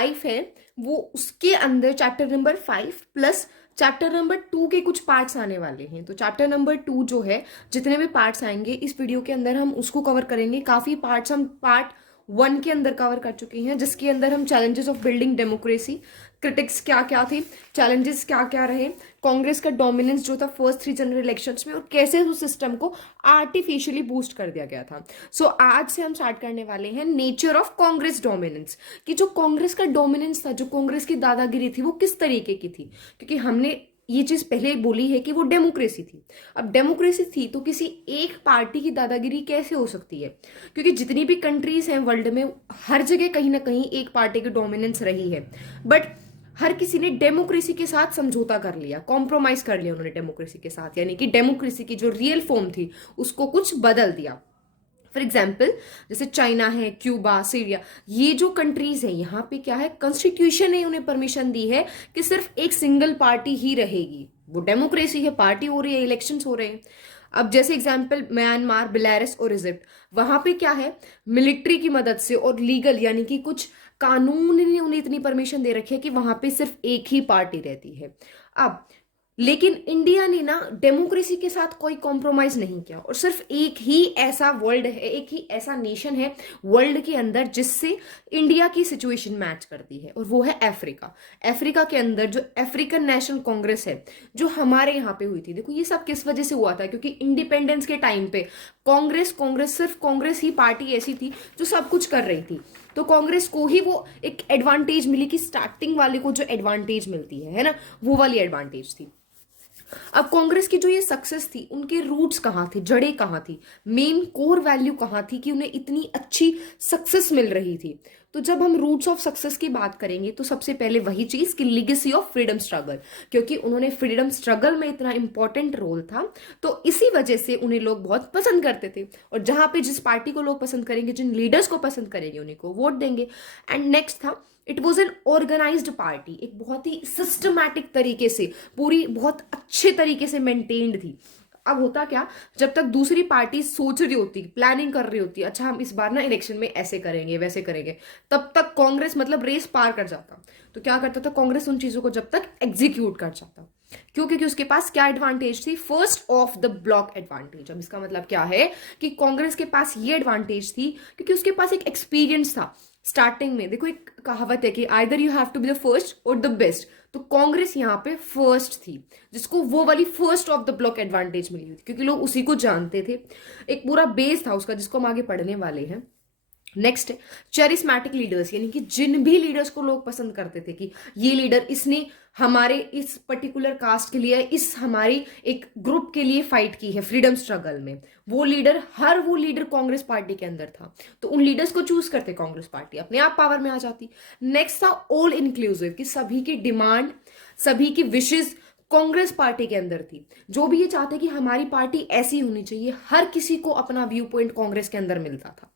5 है वो उसके अंदर chapter number 5 plus chapter number 2 के कुछ पार्ट्स आने वाले हैं। तो चैप्टर नंबर 2 जो है, जितने भी पार्ट्स आएंगे इस वीडियो के अंदर हम उसको कवर करेंगे। काफी पार्ट्स हम पार्ट 1 के अंदर कवर कर चुके हैं, जिसके अंदर हम challenges of building democracy, critics क्या क्या थे, चैलेंजेस क्या क्या रहे, कांग्रेस का डोमिनेंस जो था फर्स्ट 3 जनरल इलेक्शंस में, और कैसे उस सिस्टम को आर्टिफिशियली बूस्ट कर दिया गया था। सो आज से हम स्टार्ट करने वाले हैं नेचर ऑफ कांग्रेस डोमिनेंस, कि जो कांग्रेस का डोमिनेंस था, जो कांग्रेस की दादागिरी थी, वो किस तरीके की थी। क्योंकि हमने ये चीज पहले बोली है कि वो डेमोक्रेसी थी। अब डेमोक्रेसी थी तो किसी एक पार्टी की दादागिरी कैसे हो सकती है, क्योंकि जितनी भी कंट्रीज हैं वर्ल्ड में, हर जगह कहीं ना कहीं एक पार्टी की डोमिनेंस रही है। बट हर किसी ने डेमोक्रेसी के साथ समझौता कर लिया, कॉम्प्रोमाइज कर लिया उन्होंने डेमोक्रेसी के साथ, यानी कि डेमोक्रेसी की जो रियल फॉर्म थी उसको कुछ बदल दिया। फॉर एग्जाम्पल जैसे चाइना है, क्यूबा, सीरिया, ये जो कंट्रीज है, यहाँ पे क्या है, कॉन्स्टिट्यूशन ने उन्हें परमिशन दी है कि सिर्फ एक सिंगल पार्टी ही रहेगी। वो डेमोक्रेसी है, पार्टी हो रही है, इलेक्शंस हो रहे हैं। अब जैसे एग्जाम्पल म्यांमार, बेलारस और इजिप्ट, वहां पे क्या है, मिलिट्री की मदद से और लीगल यानी कि कुछ कानून ने उन्हें इतनी परमिशन दे रखी है कि वहां पे सिर्फ एक ही पार्टी रहती है। अब लेकिन इंडिया ने ना डेमोक्रेसी के साथ कोई कॉम्प्रोमाइज नहीं किया, और सिर्फ एक ही ऐसा वर्ल्ड है, एक ही ऐसा नेशन है वर्ल्ड के अंदर जिससे इंडिया की सिचुएशन मैच करती है, और वो है अफ्रीका। अफ्रीका के अंदर जो अफ्रीकन नेशनल कांग्रेस है, जो हमारे यहाँ पे हुई थी। देखो ये सब किस वजह से हुआ था, क्योंकि इंडिपेंडेंस के टाइम पे कांग्रेस कांग्रेस सिर्फ कांग्रेस ही पार्टी ऐसी थी जो सब कुछ कर रही थी। तो कांग्रेस को ही वो एक एडवांटेज मिली कि स्टार्टिंग वाले को जो एडवांटेज मिलती है ना, वो वाली एडवांटेज थी। अब कांग्रेस की जो ये सक्सेस थी, उनके रूट्स कहाँ थे, जड़ें कहाँ थी, मेन कोर वैल्यू कहाँ थी कि उन्हें इतनी अच्छी सक्सेस मिल रही थी। तो जब हम रूट्स ऑफ सक्सेस की बात करेंगे तो सबसे पहले वही चीज कि लिगेसी ऑफ फ्रीडम स्ट्रगल, क्योंकि उन्होंने फ्रीडम स्ट्रगल में इतना इंपॉर्टेंट रोल था, तो इसी वजह से उन्हें लोग बहुत पसंद करते थे। और जहां पे जिस पार्टी को लोग पसंद करेंगे, जिन लीडर्स को पसंद करेंगे, उन्हीं को वोट देंगे। एंड नेक्स्ट था, it was an organised party, एक बहुत ही सिस्टमैटिक तरीके से, पूरी बहुत अच्छे तरीके से मेंटेन्ड थी। अब होता क्या, जब तक दूसरी पार्टी सोच रही होती, प्लानिंग कर रही होती, अच्छा हम इस बार ना इलेक्शन में ऐसे करेंगे वैसे करेंगे, तब तक कांग्रेस मतलब रेस पार कर जाता। तो क्या करता था कांग्रेस, उन चीजों को जब तक एग्जीक्यूट कर जाता। क्यों? क्योंकि उसके पास क्या एडवांटेज थी, first off the block advantage. अब इसका मतलब क्या है कि कांग्रेस के पास ये एडवांटेज थी क्योंकि उसके पास एक एक्सपीरियंस था स्टार्टिंग में। देखो एक कहावत है कि either you have to be the first और द बेस्ट, तो कांग्रेस यहाँ पे फर्स्ट थी, जिसको वो वाली first off the block advantage मिली हुई थी, क्योंकि लोग उसी को जानते थे, एक पूरा बेस था उसका, जिसको हम आगे पढ़ने वाले हैं। नेक्स्ट, चेरिस्मैटिक लीडर्स, यानी कि जिन भी लीडर्स को लोग पसंद करते थे कि ये लीडर, इसने हमारे इस पर्टिकुलर कास्ट के लिए, इस हमारी एक ग्रुप के लिए फाइट की है फ्रीडम स्ट्रगल में, वो लीडर, हर वो लीडर कांग्रेस पार्टी के अंदर था। तो उन लीडर्स को चूज करते कांग्रेस पार्टी, अपने आप पावर में आ जाती। नेक्स्ट था ऑल इंक्लूसिव, कि सभी की डिमांड, सभी की विशेष कांग्रेस पार्टी के अंदर थी। जो भी ये चाहते कि हमारी पार्टी ऐसी होनी चाहिए, हर किसी को अपना व्यू पॉइंट कांग्रेस के अंदर मिलता था।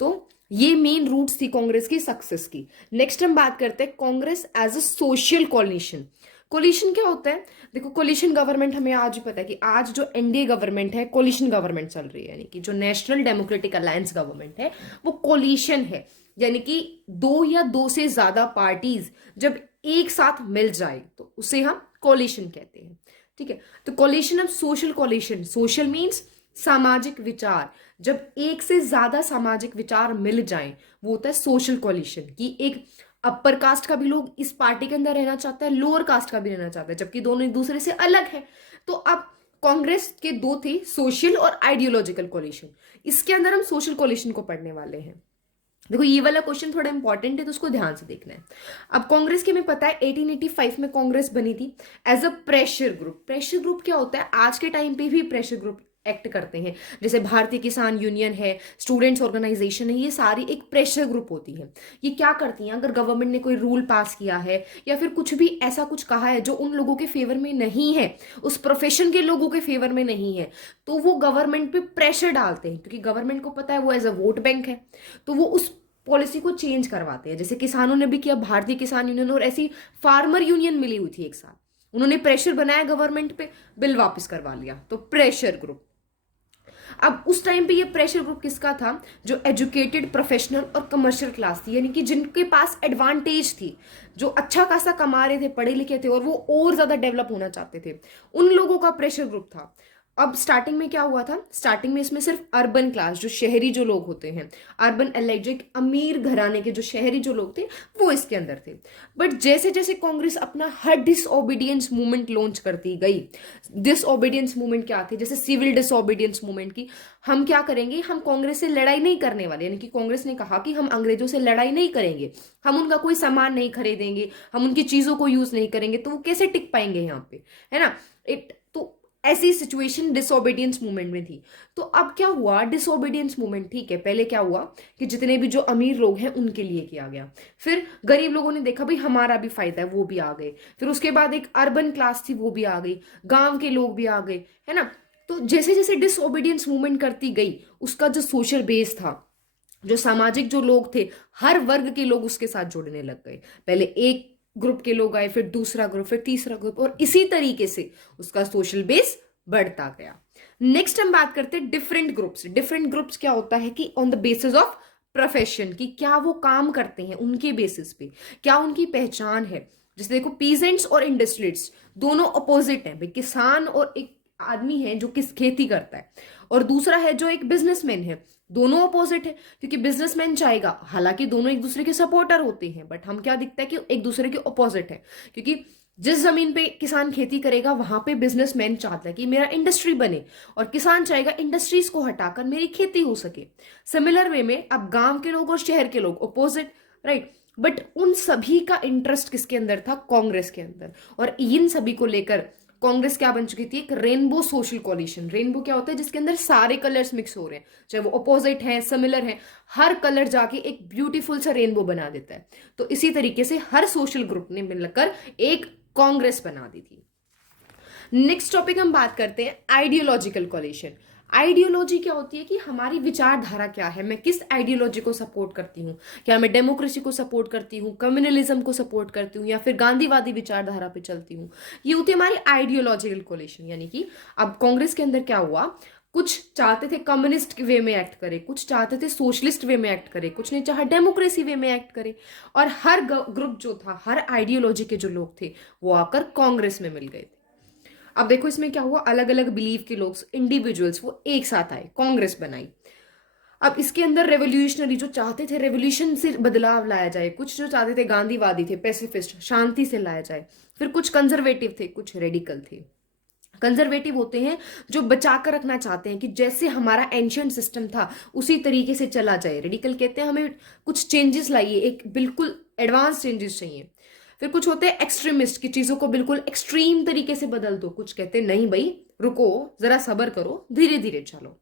तो ये मेन रूट्स थी कांग्रेस की सक्सेस की। नेक्स्ट हम बात करते हैं Congress as a social coalition. Coalition क्या होता है? देखो कोलिशन गवर्नमेंट हमें आज ही पता है कि आज जो एनडीए गवर्नमेंट है, कोलिशन गवर्नमेंट चल रही है, यानी कि जो नेशनल डेमोक्रेटिक अलायंस गवर्नमेंट है वो कोलिशन है, यानी कि दो या दो से ज्यादा पार्टीज जब एक साथ मिल जाए तो उसे हम कोलिशन कहते हैं। ठीक है, तो coalition of social coalition, social means सामाजिक विचार, जब एक से ज्यादा सामाजिक विचार मिल जाएं वो होता है सोशल कोलिशन। कि एक अपर कास्ट का भी लोग इस पार्टी के अंदर रहना चाहता है, लोअर कास्ट का भी रहना चाहता है, जबकि दोनों एक दूसरे से अलग है। तो अब कांग्रेस के दो थे, सोशल और आइडियोलॉजिकल कोलिशन। इसके अंदर हम सोशल कोलिशन को पढ़ने वाले हैं। देखो ये वाला क्वेश्चन थोड़ा इंपॉर्टेंट है, तो उसको ध्यान से देखना है। अब कांग्रेस की हमें पता है 1885 में कांग्रेस बनी थी as a pressure group. Pressure group क्या होता है? आज के टाइम पे भी प्रेशर ग्रुप एक्ट करते हैं, जैसे भारतीय किसान यूनियन है, स्टूडेंट्स ऑर्गेनाइजेशन है, ये सारी एक प्रेशर ग्रुप होती है। ये क्या करती हैं, अगर गवर्नमेंट ने कोई रूल पास किया है या फिर कुछ भी ऐसा कुछ कहा है जो उन लोगों के फेवर में नहीं है, उस प्रोफेशन के लोगों के फेवर में नहीं है, तो वो गवर्नमेंट पे प्रेशर डालते हैं, क्योंकि गवर्नमेंट को पता है वो एज अ वोट बैंक है, तो वो उस पॉलिसी को चेंज करवाते हैं। जैसे किसानों ने भी किया, भारतीय किसान यूनियन और ऐसी फार्मर यूनियन मिली हुई थी एक साथ, उन्होंने प्रेशर बनाया गवर्नमेंट पे, बिल वापस करवा लिया, तो प्रेशर ग्रुप। अब उस टाइम पे ये प्रेशर ग्रुप किसका था? जो एजुकेटेड, प्रोफेशनल और कमर्शियल क्लास थी, यानी कि जिनके पास एडवांटेज थी, जो अच्छा खासा कमा रहे थे, पढ़े लिखे थे और वो और ज्यादा डेवलप होना चाहते थे, उन लोगों का प्रेशर ग्रुप था। अब स्टार्टिंग में क्या हुआ था? स्टार्टिंग में इसमें सिर्फ अर्बन क्लास, जो शहरी जो लोग होते हैं, अर्बन एलाइट, जो एक अमीर घराने के जो शहरी जो लोग थे, वो इसके अंदर थे। बट जैसे जैसे कांग्रेस अपना हर डिसओबीडियंस मूवमेंट लॉन्च करती गई, डिसओबीडियंस मूवमेंट क्या थे? जैसे सिविल डिसओबीडियंस मूवमेंट की, हम क्या करेंगे, हम कांग्रेस से लड़ाई नहीं करने वाले, यानी कि कांग्रेस ने कहा कि हम अंग्रेजों से लड़ाई नहीं करेंगे, हम उनका कोई सामान नहीं खरीदेंगे, हम उनकी चीजों को यूज नहीं करेंगे, तो वो कैसे टिक पाएंगे यहाँ पे, है ना? तो ऐसी सिचुएशन डिसओबीडियंस मूवमेंट में थी। तो अब क्या हुआ? डिसओबीडियंस मूवमेंट, ठीक है, पहले क्या हुआ कि जितने भी जो अमीर लोग हैं उनके लिए किया गया, फिर गरीब लोगों ने देखा भाई हमारा भी फायदा है, वो भी आ गए, फिर उसके बाद एक अर्बन क्लास थी वो भी आ गई, गांव के लोग भी आ गए, है ना? तो जैसे जैसे डिसओबीडियंस मूवमेंट करती गई, उसका जो सोशल बेस था, जो सामाजिक जो लोग थे, हर वर्ग के लोग उसके साथ जुड़ने लग गए। पहले एक ग्रुप के लोग आए, फिर दूसरा ग्रुप, फिर तीसरा ग्रुप, और इसी तरीके से उसका सोशल बेस बढ़ता गया। नेक्स्ट हम बात करते हैं डिफरेंट ग्रुप्स। डिफरेंट ग्रुप्स क्या होता है कि on the basis of profession, की क्या वो काम करते हैं उनके बेसिस पे, क्या उनकी पहचान है। जैसे देखो, पीजेंट्स और इंडस्ट्रियलिस्ट दोनों अपोजिट हैं भाई। किसान और एक आदमी है जो किस खेती करता है, और दूसरा है जो एक बिजनेसमैन है, दोनों अपोजिट है। क्योंकि बिजनेसमैन चाहेगा, हालांकि दोनों एक दूसरे के सपोर्टर होते हैं, बट हम क्या दिखता है कि एक दूसरे के अपोजिट है। क्योंकि जिस जमीन पे किसान खेती करेगा वहां पे बिजनेसमैन चाहता है कि मेरा इंडस्ट्री बने, और किसान चाहेगा इंडस्ट्रीज को हटाकर मेरी खेती हो सके। सिमिलर वे में अब गांव के लोग और शहर के लोग अपोजिट, राइट? बट उन सभी का इंटरेस्ट किसके अंदर था? कांग्रेस के अंदर। और इन सभी को लेकर कांग्रेस क्या बन चुकी थी? एक रेनबो सोशल कोलिशन। रेनबो क्या होता है? जिसके अंदर सारे कलर्स मिक्स हो रहे हैं, चाहे वो अपोजिट हैं, सिमिलर हैं, हर कलर जाके एक ब्यूटीफुल सा रेनबो बना देता है। तो इसी तरीके से हर सोशल ग्रुप ने मिलकर एक कांग्रेस बना दी थी। नेक्स्ट टॉपिक हम बात करते हैं आइडियोलॉजिकल कोलिशन। आइडियोलॉजी क्या होती है कि हमारी विचारधारा क्या है, मैं किस आइडियोलॉजी को सपोर्ट करती हूँ। क्या मैं डेमोक्रेसी को सपोर्ट करती हूँ, कम्युनलिज्म को सपोर्ट करती हूँ, या फिर गांधीवादी विचारधारा पे चलती हूँ। ये होती है हमारी आइडियोलॉजिकल कोलिशन। यानी कि अब कांग्रेस के अंदर क्या हुआ, कुछ चाहते थे कम्युनिस्ट वे में एक्ट करे, कुछ चाहते थे सोशलिस्ट वे में एक्ट करे, कुछ ने चाहा डेमोक्रेसी वे में एक्ट करे, और हर ग्रुप जो था, हर आइडियोलॉजी के जो लोग थे, वो आकर कांग्रेस में मिल गए थे। अब देखो इसमें क्या हुआ, अलग अलग बिलीव के लोग, इंडिविजुअल्स, वो एक साथ आए, कांग्रेस बनाई। अब इसके अंदर रेवोल्यूशनरी जो चाहते थे रेवोल्यूशन से बदलाव लाया जाए, कुछ जो चाहते थे गांधीवादी थे, पैसिफिस्ट, शांति से लाया जाए, फिर कुछ कंजर्वेटिव थे, कुछ रेडिकल थे। कंजर्वेटिव होते हैं जो बचाकर रखना चाहते हैं कि जैसे हमारा एंशियंट सिस्टम था उसी तरीके से चला जाए। रेडिकल कहते हैं हमें कुछ चेंजेस लाइए, एक बिल्कुल एडवांस चेंजेस चाहिए। फिर कुछ होते हैं एक्सट्रीमिस्ट की चीजों को बिल्कुल एक्सट्रीम तरीके से बदल दो, कुछ कहते हैं नहीं भाई रुको, जरा सब्र करो, धीरे धीरे चलो।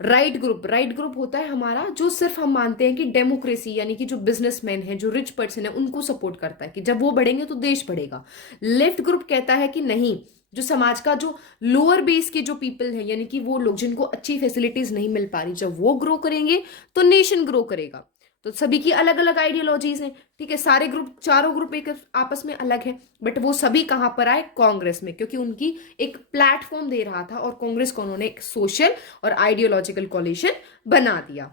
राइट ग्रुप, राइट ग्रुप होता है हमारा जो सिर्फ हम मानते हैं कि डेमोक्रेसी, यानी कि जो बिजनेसमैन है, जो रिच पर्सन है, उनको सपोर्ट करता है कि जब वो बढ़ेंगे तो देश बढ़ेगा। लेफ्ट ग्रुप कहता है कि नहीं, जो समाज का जो लोअर बेस के जो पीपल है, यानी कि वो लोग जिनको अच्छी फैसिलिटीज नहीं मिल पा रही, जब वो ग्रो करेंगे तो नेशन ग्रो करेगा। तो सभी की अलग अलग आइडियोलॉजीज हैं, ठीक है, सारे ग्रुप, चारों ग्रुप एक आपस में अलग है, बट वो सभी कहां पर आए? कांग्रेस में, क्योंकि उनकी एक प्लेटफॉर्म दे रहा था, और कांग्रेस को उन्होंने एक सोशल और आइडियोलॉजिकल कोलिशन बना दिया।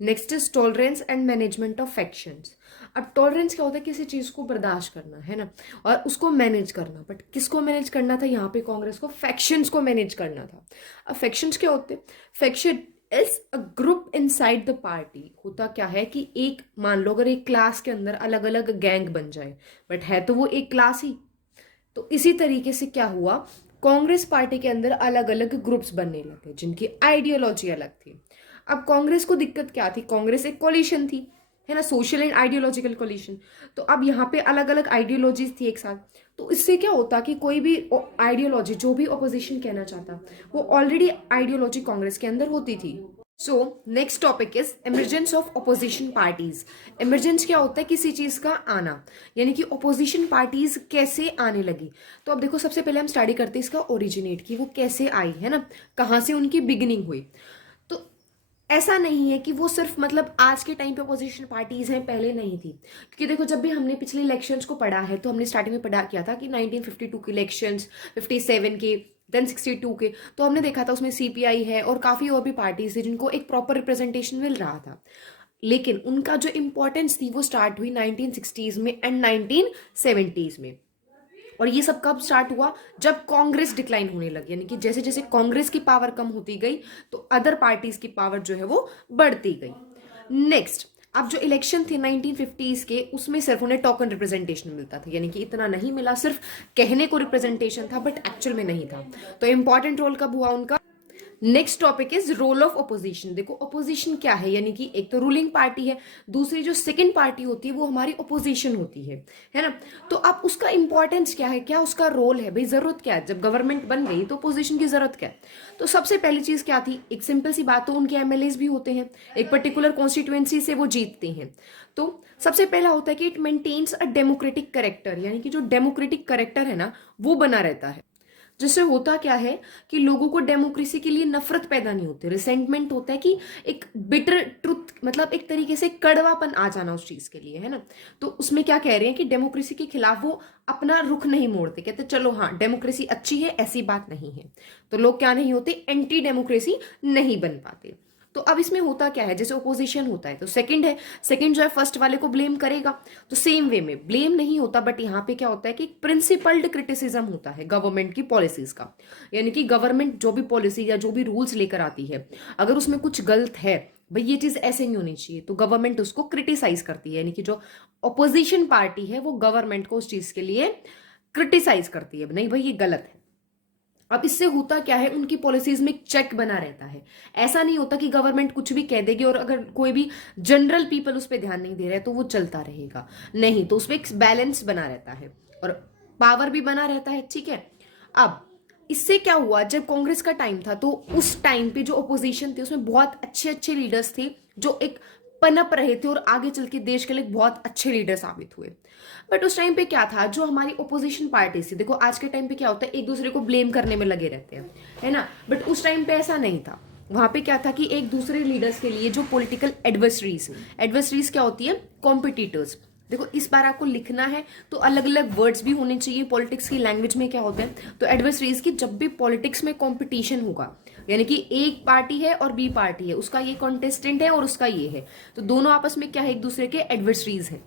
Next is tolerance and management of factions. अब टॉलरेंस क्या होता है? किसी चीज को बर्दाश्त करना, है ना, और उसको मैनेज करना। बट किसको मैनेज करना था यहाँ पे? कांग्रेस को फैक्शंस को मैनेज करना था। अब फैक्शंस क्या होते हैं? Faction is a group inside the party. होता क्या है कि एक, मान लो अगर एक क्लास के अंदर अलग अलग गैंग बन जाए, बट है तो वो एक क्लास ही। तो इसी तरीके से क्या हुआ, कांग्रेस पार्टी के अंदर अलग अलग ग्रुप्स बनने लगे जिनकी आइडियोलॉजी अलग थी। अब कांग्रेस को दिक्कत क्या थी? कांग्रेस एक कोलिशन थी, है ना, सोशल एंड आइडियोलॉजिकल कोलिशन। तो अब यहाँ पे अलग अलग आइडियोलॉजीज थी एक साथ। तो इससे क्या होता कि कोई भी आइडियोलॉजी, जो भी ऑपोजिशन कहना चाहता, वो ऑलरेडी आइडियोलॉजी कांग्रेस के अंदर होती थी। So next topic is emergence of opposition parties. Emergence क्या होता है? किसी चीज का आना, यानी कि ऑपोजिशन पार्टीज कैसे आने लगी। तो अब देखो, सबसे पहले हम स्टडी करते हैं इसका ओरिजिनेट, की वो कैसे आई, है ना, कहाँ से उनकी बिगिनिंग हुई। तो ऐसा नहीं है कि वो सिर्फ मतलब आज के टाइम पे अपोजिशन पार्टीज हैं, पहले नहीं थी। क्योंकि देखो, जब भी हमने पिछले इलेक्शंस को पढ़ा है तो हमने स्टार्टिंग में पढ़ा किया था कि 1952 के इलेक्शंस, 57 के, देन 62 के, तो हमने देखा था उसमें सीपीआई है और काफ़ी और भी पार्टीज थी जिनको एक प्रॉपर रिप्रेजेंटेशन मिल रहा था। लेकिन उनका जो इंपॉर्टेंस थी वो स्टार्ट हुई 1960s में एंड 1970s में। और ये सब कब स्टार्ट हुआ? जब कांग्रेस डिक्लाइन होने लगी, यानी कि जैसे जैसे कांग्रेस की पावर कम होती गई तो अदर पार्टीज की पावर जो है वो बढ़ती गई। नेक्स्ट, अब जो इलेक्शन थे 1950s के, उसमें सिर्फ उन्हें टोकन रिप्रेजेंटेशन मिलता था, यानी कि इतना नहीं मिला, सिर्फ कहने को रिप्रेजेंटेशन था बट एक्चुअल में नहीं था। तो इंपॉर्टेंट रोल कब हुआ उनका? Next topic is role of opposition. देखो ओपोजिशन क्या है, यानी कि एक तो रूलिंग पार्टी है, दूसरी जो सेकंड पार्टी होती है वो हमारी ओपोजिशन होती है ना। तो अब उसका इंपॉर्टेंस क्या है, क्या उसका रोल है, भाई जरूरत क्या है, जब गवर्नमेंट बन गई तो ओपोजिशन की जरूरत क्या है? तो सबसे पहली चीज क्या थी, एक सिंपल सी बात, तो उनके एमएलएज भी होते हैं, एक पर्टिकुलर कॉन्स्टिट्यूएंसी से वो जीतते हैं। तो सबसे पहला होता है कि it maintains a democratic character, यानी कि जो डेमोक्रेटिक करेक्टर है ना वो बना रहता है, जिससे होता क्या है कि लोगों को डेमोक्रेसी के लिए नफरत पैदा नहीं होती, रिसेंटमेंट होता है कि एक बिटर ट्रुथ, मतलब एक तरीके से कड़वापन आ जाना उस चीज के लिए, है ना। तो उसमें क्या कह रहे हैं कि डेमोक्रेसी के खिलाफ वो अपना रुख नहीं मोड़ते, कहते चलो हाँ डेमोक्रेसी अच्छी है, ऐसी बात नहीं है। तो लोग क्या नहीं होते, एंटी डेमोक्रेसी नहीं बन पाते। तो अब इसमें होता क्या है, जैसे ओपोजिशन होता है तो सेकंड है, सेकंड जो है फर्स्ट वाले को ब्लेम करेगा, तो सेम वे में ब्लेम नहीं होता, बट यहाँ पे क्या होता है कि प्रिंसिपल्ड क्रिटिसिज्म होता है गवर्नमेंट की पॉलिसीज का, यानी कि गवर्नमेंट जो भी पॉलिसी या जो भी रूल्स लेकर आती है, अगर उसमें कुछ गलत है, भाई ये चीज ऐसे नहीं होनी चाहिए, तो गवर्नमेंट उसको क्रिटिसाइज करती है, यानी कि जो ऑपोजिशन पार्टी है वो गवर्नमेंट को उस चीज के लिए क्रिटिसाइज करती है, नहीं भाई ये गलत है। अब इससे होता क्या है, उनकी पॉलिसीज में एक चेक बना रहता है। ऐसा नहीं होता कि गवर्नमेंट कुछ भी कह देगी और अगर कोई भी जनरल पीपल उस पर ध्यान नहीं दे रहा है तो वो चलता रहेगा, नहीं, तो उसमें एक बैलेंस बना रहता है और पावर भी बना रहता है, ठीक है। अब इससे क्या हुआ, जब कांग्रेस का टाइम था तो उस टाइम पे जो ओपोजिशन थी उसमें बहुत अच्छे अच्छे लीडर्स थे जो एक पनप रहे थे और आगे चल के देश के लिए बहुत अच्छे लीडर साबित हुए। बट उस टाइम पे क्या था, जो हमारी ओपोजिशन पार्टी थी, देखो आज के टाइम पे क्या होता है, एक दूसरे को ब्लेम करने में लगे रहते हैं, है ना, बट उस टाइम पे ऐसा नहीं था। वहां पे क्या था कि एक दूसरे लीडर्स के लिए जो पॉलिटिकल एडवर्सरीज क्या होती है, कॉम्पिटिटर्स। देखो इस बार आपको लिखना है तो अलग अलग वर्ड्स भी होने चाहिए, पॉलिटिक्स की लैंग्वेज में क्या होता है, तो एडवर्सरीज की, जब भी पॉलिटिक्स में कंपटीशन होगा, यानी कि एक पार्टी है और बी पार्टी है, उसका ये कॉन्टेस्टेंट है और उसका ये है, तो दोनों आपस में क्या है, एक दूसरे के एडवर्सरीज है,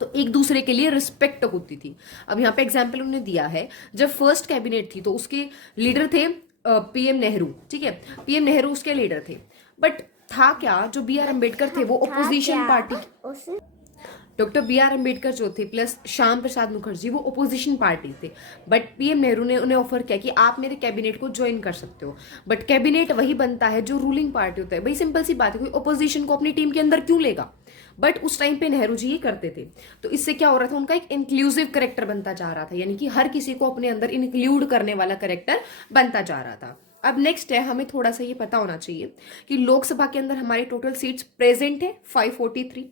तो एक दूसरे के लिए रिस्पेक्ट होती थी। अब यहाँ पे एग्जाम्पल उन्होंने दिया है, जब फर्स्ट कैबिनेट थी तो उसके लीडर थे पीएम नेहरू, ठीक है, पीएम नेहरू उसके लीडर थे, बट था क्या, जो बी आर अम्बेडकर थे वो opposition party, doctor B R Ambedkar जो थे प्लस श्याम प्रसाद मुखर्जी वो ओपोजिशन पार्टी थे, बट पीएम नेहरू ने उन्हें ऑफर किया कि आप मेरे कैबिनेट को ज्वाइन कर सकते हो, बट कैबिनेट वही बनता है जो रूलिंग पार्टी होता है, भाई सिंपल सी बात है, कोई ओपोजिशन को अपनी टीम के अंदर क्यों लेगा, बट उस टाइम पे नेहरू जी ये करते थे। तो इससे क्या हो रहा था, उनका एक इंक्लूसिव करेक्टर बनता जा रहा था, यानी कि हर किसी को अपने अंदर इंक्लूड करने वाला करेक्टर बनता जा रहा था। अब नेक्स्ट है, हमें थोड़ा सा ये पता होना चाहिए कि लोकसभा के अंदर हमारी टोटल सीट्स प्रेजेंट है 543,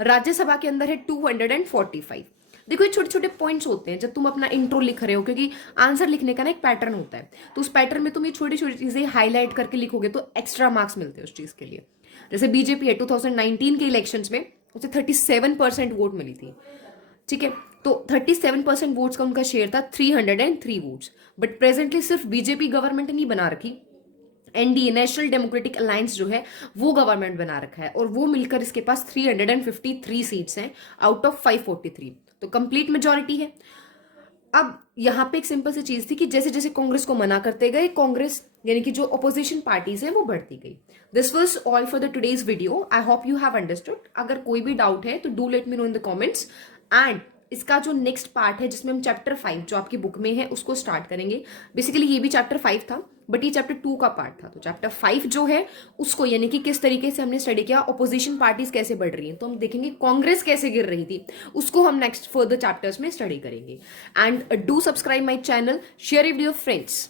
राज्यसभा के अंदर है 245। देखो ये छोटे छोटे पॉइंट्स होते हैं जब तुम अपना इंट्रो लिख रहे हो, क्योंकि आंसर लिखने का ना एक पैटर्न होता है, तो उस पैटर्न में तुम ये छोटी छोटी चीजें हाईलाइट करके लिखोगे तो एक्स्ट्रा मार्क्स मिलते हैं उस चीज के लिए। जैसे बीजेपी है 2019 के इलेक्शंस में उसे 37% वोट मिली थी, ठीक है, तो 37% वोट्स का उनका शेयर था 303 वोट्स, बट प्रेजेंटली सिर्फ बीजेपी गवर्नमेंट नहीं बना रखी, एनडीए नेशनल डेमोक्रेटिक अलायंस जो है वो गवर्नमेंट बना रखा है और वो मिलकर इसके पास 353 सीट्स हैं आउट ऑफ 543, तो कंप्लीट मेजॉरिटी है। अब यहाँ पे एक सिंपल सी चीज थी कि जैसे जैसे कांग्रेस को मना करते गए, कांग्रेस यानी कि जो अपोजिशन पार्टीज है वो बढ़ती गई। This was all for the today's video, I hope you have understood. अगर कोई भी डाउट है तो do let me know in the comments, and इसका जो नेक्स्ट पार्ट है जिसमें हम चैप्टर 5 जो आपकी बुक में है उसको स्टार्ट करेंगे। बेसिकली ये भी चैप्टर 5 था बट ये चैप्टर 2 का पार्ट था, तो चैप्टर 5 जो है उसको यानी कि किस तरीके से हमने स्टडी किया, ऑपोजिशन पार्टीज कैसे बढ़ रही हैं, तो हम देखेंगे कांग्रेस कैसे गिर रही थी, उसको हम नेक्स्ट फर्दर चैप्टर्स में स्टडी करेंगे। And do subscribe my channel, share it with your friends.